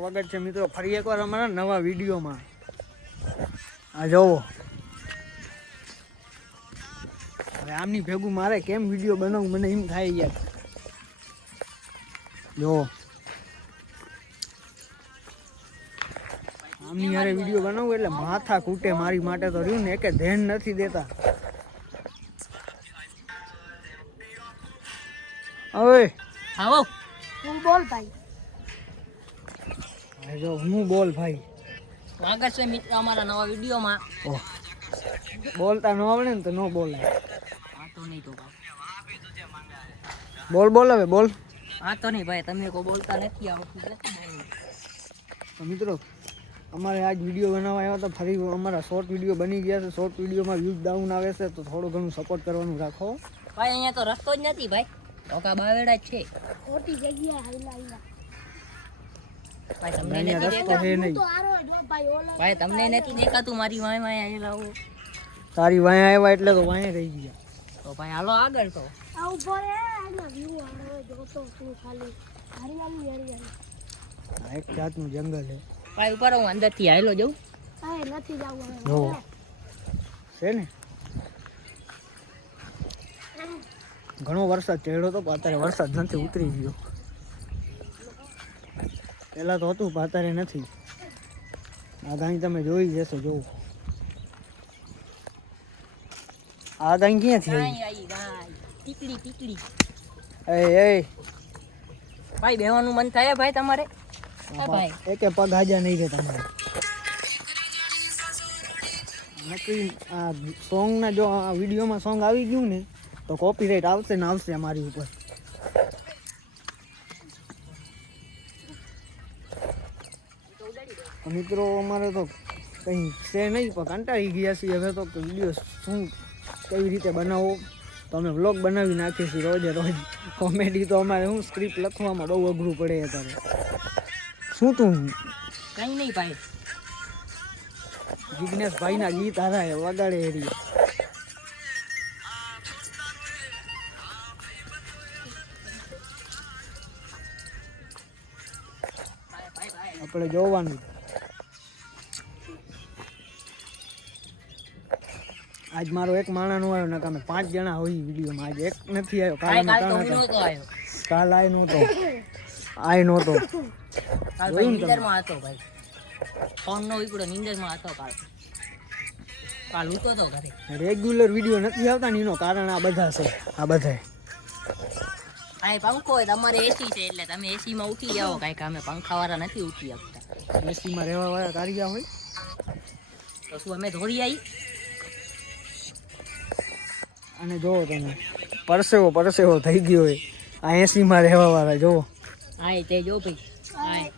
સ્વાગત છે મિત્રો ફરી એકવાર અમારા નવા વિડીયોમાં. આ જોવો હવે આમની ભેગું મારે કેમ વિડીયો બનાવું મને એમ થાય યાર. જો આમની યારે વિડીયો બનાવું એટલે માથા કૂટે મારી માટે તો રહ્યું ને કે ધ્યાન નથી દેતા. હવે આવો હું બોલ ભાઈ. જો હું બોલ ભાઈ. સ્વાગત છે મિત્ર અમારા નવા વિડીયોમાં. બોલતા ન આવડે ને તો ન બોલાય. હા તો નહીં તો બોલ બોલ હવે બોલ. હા તો નહીં ભાઈ, તમે કોઈ બોલતા નથી આવડતું. તો મિત્રો અમારે આજ વિડીયો બનાવવા આવ્યા તો ફરી અમારા શોર્ટ વિડીયો બની ગયા છે. શોર્ટ વિડીયોમાં વ્યૂઝ ડાઉન આવે છે તો થોડું ઘણું સપોર્ટ કરવાનું રાખો ભાઈ. અહીંયા તો રસ્તો જ નથી ભાઈ, ઓકા બાવેડા જ છે. ખોટી જગ્યા હાઈલા ભાઈ. તમને નથી રસ્તો છે નહીં ભાઈ, તમને નથી દેખાતું મારી વાય વાય અહીં લાવો. તારી વાય આવ્યા એટલે તો વાય રહી ગયા. તો ભાઈ હાલો આગળ. તો એક જાતનું જંગલ છે ભાઈ. ઉપર હું અંદરથી આવેલો જઉં. જો છે ને ઘણો વરસાદ ચડ્યો હતો પણ અત્યારે વરસાદ નથી, ઉતરી ગયો. પહેલા તો હતું પણ અત્યારે નથી. આગાહી તમે જોઈ જશો. જોવું આગાહી ક્યાંથી આવી? ટીકડી ટીકડી. એ ભાઈ બેવાનું મન થાય ભાઈ તમારે? ભાઈ એકે પગ હાજા નહીં રહે તમારે. નક્કી આ સોંગના જો આ વિડીયોમાં સોંગ આવી ગયું ને તો કોપીરાઇટ આવશે ને આવશે અમારી ઉપર. મિત્રો અમારે તો કંઈ છે નહીં પણ કંટાળી ગયા છીએ હવે તો વિડીયો શું કેવી રીતે બનાવો તો અમે વ્લોગ બનાવી નાખીએ છીએ રોજે રોજ. કોમેડી તો અમારે શું સ્ક્રિપ્ટ લખવામાં બહુ અઘરું પડે અત્યારે. શું તું કઈ નહીં ભાઈ. જિગ્નેશ ભાઈના ગીત હારા વગાડે એરી. આપણે જોવાનું. આજ મારો એક માણસ નો આવ્યો ને અમે 5 જણા હોય વિડીયોમાં. આજ એક નથી આવ્યો. કાલ આય નહોતો નીંદરમાં હતો ભાઈ. ફોન નો ઉપડો નીંદરમાં હતો કાલ ઉતો તો ઘરે. રેગ્યુલર વિડીયો નથી આવતા ને એનું કારણ આ બધા છે. આ બધા આ પંખો હોય તમારે એસી છે એટલે તમે એસી માં ઉઠી જાઓ. કાંઈક અમે પંખા વાળા નથી ઉઠી આપતા. એસી માં રહેવા વાળા કારિયા હોય તો શું અમે ધોરી આવી. અને જોવો તમે પરસેવો થઈ ગયો હોય આ એસી માં રહેવા વાળા. જોવો હા તે જો ભાઈ.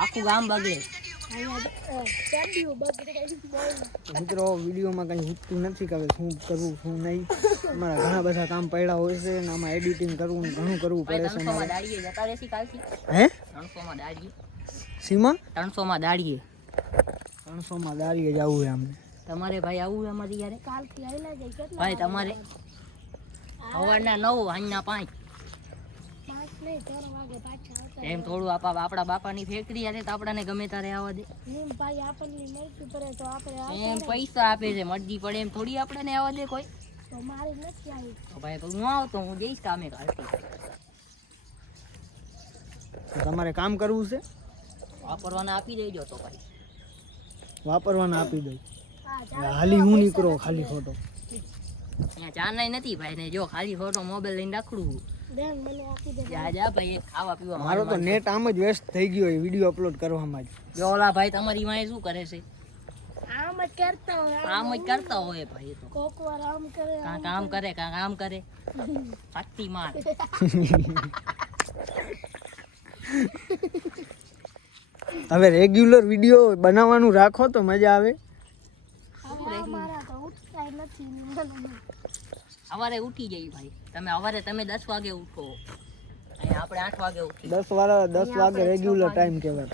આખું ગામ બગડે. મિત્રો વિડીયોમાં કંઈ ઉઠતું નથી કે શું કરવું શું નહીં. અમારા ઘણા બધા કામ પડ્યા હોય છે ને આમાં એડિટિંગ કરવું ઘણું કરવું પડે છે. હે 300 દાડીએ સીમા 300 દાડીએ 300 દાડીએ જવું છે અમને. તમારે ભાઈ આવું અમારી યારે ભાઈ. તમારે સવારના 9 સાંજના 5 એમ થોડું આપણા બાપાની ફેક્ટરી હતી તો આપણને ગમે ત્યારે આવવા દે. એમ પૈસા આપે છે મરજી પડે એમ થોડી આપણને આવવા દે કોઈ. ભાઈ હું આવતો હું જઈશ કામે કાલથી. તમારે કામ કરવું છે વાપરવાના આપી દેજો. તો ભાઈ વાપરવાના આપી દઉં. હાલી હું નીકળો ખાલી ખોટો. અહીંયા ચાનાય નથી ભાઈ ને. જો ખાલી ખોટો મોબાઈલ લઈને રાખડું. જા ભાઈ ખાવા પીવા. મારો તો નેટ આમ જ વેસ્ટ થઈ ગયો એ વિડીયો અપલોડ કરવામાં જ. જો ઓલા ભાઈ તમારી વાંહે શું કરે છે? આમ જ કરતા હોય ભાઈ. તો કામ કરે શક્તિમાન. હવે રેગ્યુલર વિડીયો બનાવવાનું રાખો તો મજા આવે. સવારે ઉઠી જઈ ભાઈ. તમે સવારે 10 વાગે ઉઠો. આપણે 8 વાગે ઉઠી. 10 વાગે રેગ્યુલર ટાઈમ કહેવાય.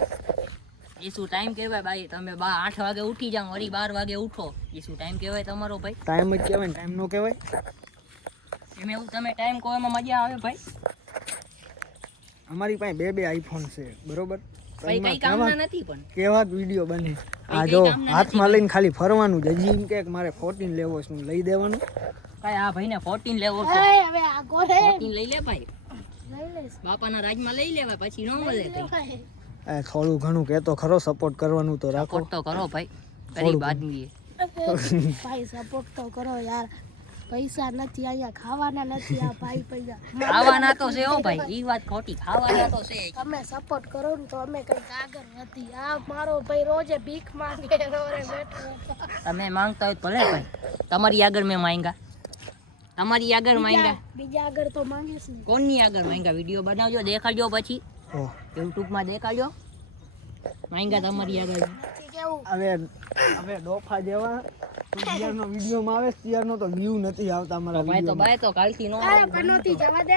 એ શું ટાઈમ કહેવાય ભાઈ? તમે 8 વાગે ઉઠી જાઓ, વળી 12 વાગે ઉઠો, એ શું ટાઈમ કહેવાય તમારો ભાઈ? ટાઈમ જ કહેવાય ને, ટાઈમ નો કહેવાય. એમ એવું તમે ટાઈમ કહો એમાં મજા આવે ભાઈ? અમારી પાસે બે આઈફોન છે બરોબર, ભાઈ કઈ કામના નથી પણ. કેવા વિડીયો બને. આ કઈ જો કામના હાથમાં લઈને ખાલી ફરવાનું જ, હજી એમ કે મારે 14 લેવો છે, હું લઈ દેવાનું. ભાઈ આ ભાઈને 14 લેવો છે. હવે આગો રે 14 લઈ લે ભાઈ, લઈ લેશ બાપાના રાજમાં લઈ લેવાય, પછી ન મળે કઈ. થોડું ઘણું કહેતો ખરો, સપોર્ટ કરવાનું તો રાખો. સપોર્ટ તો કરો ભાઈ, ગરીબ આદમી. ભાઈ સપોર્ટ તો કરો યાર, પૈસા નથી અહીંયા, ખાવાના નથી આ ભાઈ પૈસા. ખાવાના તો છે હો ભાઈ, ઈ વાત ખોટી, ખાવાના તો છે. તમે સપોર્ટ કરો ને તો અમે કંઈક આગળ વધી. આ મારો ભાઈ રોજે ભીખ માંગે રોરે બેઠો. તમે માંગતા હોય તો ભલે ભાઈ, તમારી આગળ મેં માંગ્યા, તમારી આગળ માંગ્યા, બીજા આગળ તો માંગે છે ને. કોની આગળ માંગ્યા? વિડીયો બનાવજો, દેખાડજો, પછી ઓહ, યુટ્યુબમાં દેખાડજો. માંગ્યા તમારી આગળ. નથી કેવું હવે ડોફા જેવા નો વિડીયોમાં આવે ત્યારનો તો વ્યૂ નથી આવતા મારા ભાઈ તો વિડીયોમાં. ભાઈ તો કાલથી નો અરે પનોતી જવા દે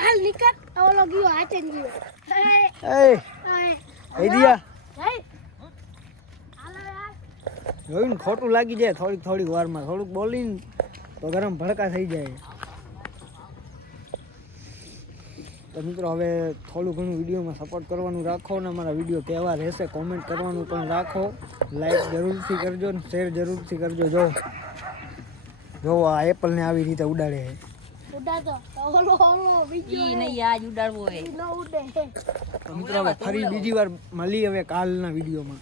હાલ નીકળ. ઓલો ગયો હાચે ગયો. એ દિયા હાલો યાર. જોયું ને, ખોટું લાગી જાય થોડીક વારમાં, થોડુંક બોલીને તો ગરમ ભડકા થઈ જાય. તો મિત્રો હવે થોડું ઘણું વિડીયોમાં સપોર્ટ કરવાનું રાખો, ને અમારા વિડીયો કેવા રહેશે કોમેન્ટ કરવાનું પણ રાખો. લાઈક જરૂરથી કરજો ને શેર જરૂરથી કરજો. જો આ એપલને આવી રીતે ઉડાડે છે. ઉડાડો તો ઓલો બીજો ઈ નહીં આજ ઉડાડવો હોય. ઈ ન ઉડે. તો મિત્રો હવે ફરી બીજી વાર મળી હવે કાલના વિડીયોમાં.